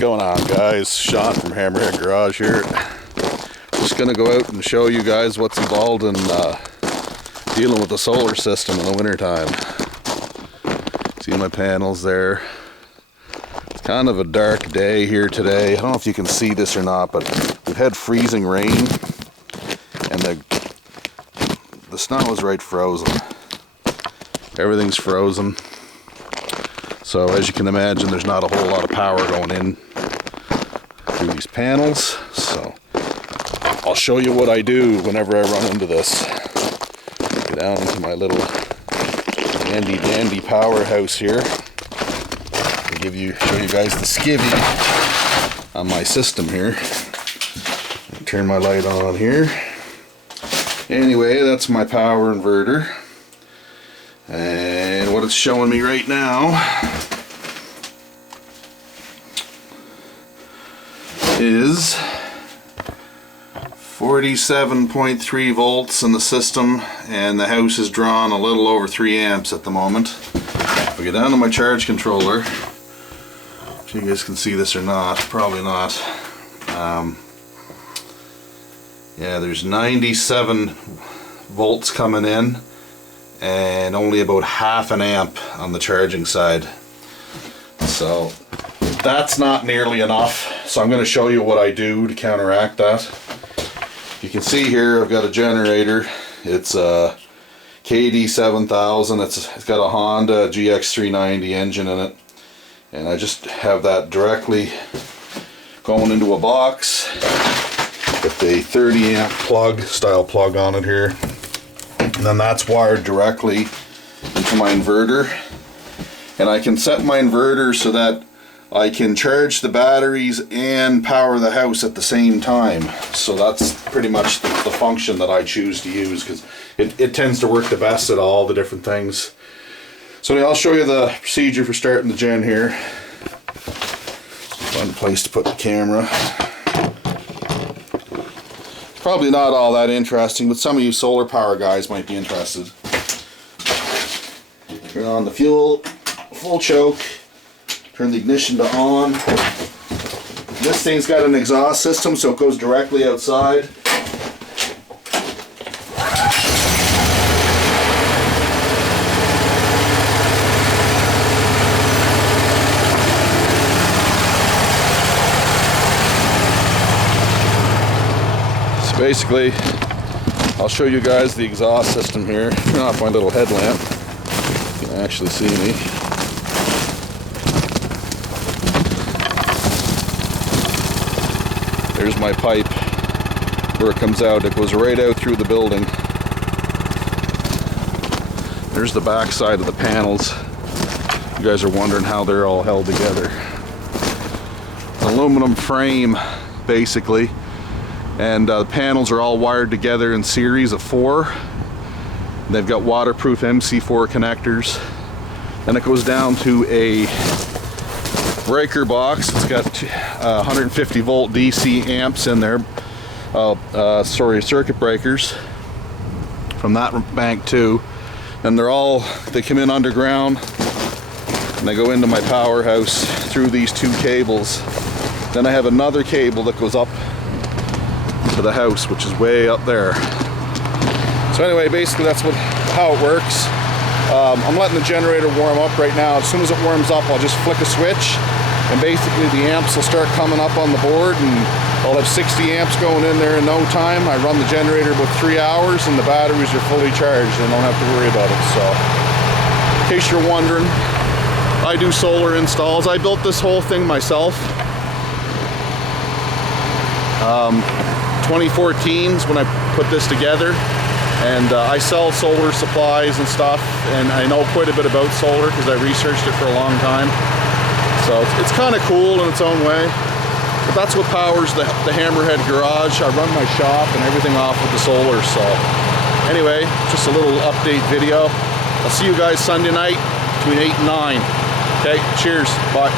going on, guys? Sean from Hammerhead Garage here. Just gonna go out and show you guys what's involved in dealing with the solar system in the wintertime. See my panels there. It's kind of a dark day here today. I don't know if you can see this or not, but we've had freezing rain and the snow is right frozen. Everything's frozen. So as you can imagine, there's not a whole lot of power going in through these panels. So I'll show you what I do whenever I run into this. Get down into my little handy dandy powerhouse here. I'll show you guys the skivvy on my system here. Turn my light on here. Anyway, that's my power inverter. And what it's showing me right now is 47.3 volts in the system, and the house is drawn a little over 3 amps at the moment. If I get down to my charge controller, if you guys can see this or not, probably not. Yeah, there's 97 volts coming in and only about half an amp on the charging side. So that's not nearly enough. So I'm going to show you what I do to counteract that. You can see here I've got a generator. It's a KD7000. It's got a Honda GX390 engine in it. And I just have that directly going into a box with a 30 amp plug, style plug on it here. And then that's wired directly into my inverter. And I can set my inverter so that I can charge the batteries and power the house at the same time. So that's pretty much the function that I choose to use, because it tends to work the best at all the different things. So I'll show you the procedure for starting the gen here. Find a place to put the camera. Probably not all that interesting, but some of you solar power guys might be interested. Turn on the fuel, full choke. Turn the ignition to on. This thing's got an exhaust system, so it goes directly outside. So basically, I'll show you guys the exhaust system here. Turn off my little headlamp. You can actually see me. There's my pipe where it comes out. It goes right out through the building. There's the back side of the panels. You guys are wondering how they're all held together. Aluminum frame, basically. And the panels are all wired together in series of 4. They've got waterproof MC4 connectors. Then it goes down to a breaker box. It's got 150 volt DC amps in there. Circuit breakers from that bank too. And they come in underground and they go into my powerhouse through these 2 cables. Then I have another cable that goes up to the house, which is way up there. So anyway, basically that's how it works. I'm letting the generator warm up right now. As soon as it warms up, I'll just flick a switch, and basically the amps will start coming up on the board, and I'll have 60 amps going in there in no time. I run the generator about 3 hours, and the batteries are fully charged, and I don't have to worry about it. So, in case you're wondering, I do solar installs. I built this whole thing myself. 2014 is when I put this together. And I sell solar supplies and stuff, and I know quite a bit about solar because I researched it for a long time. So it's kind of cool in its own way. But that's what powers the Hammerhead Garage. I run my shop and everything off with the solar. So anyway, just a little update video. I'll see you guys Sunday night between 8 and 9. Okay, cheers, bye.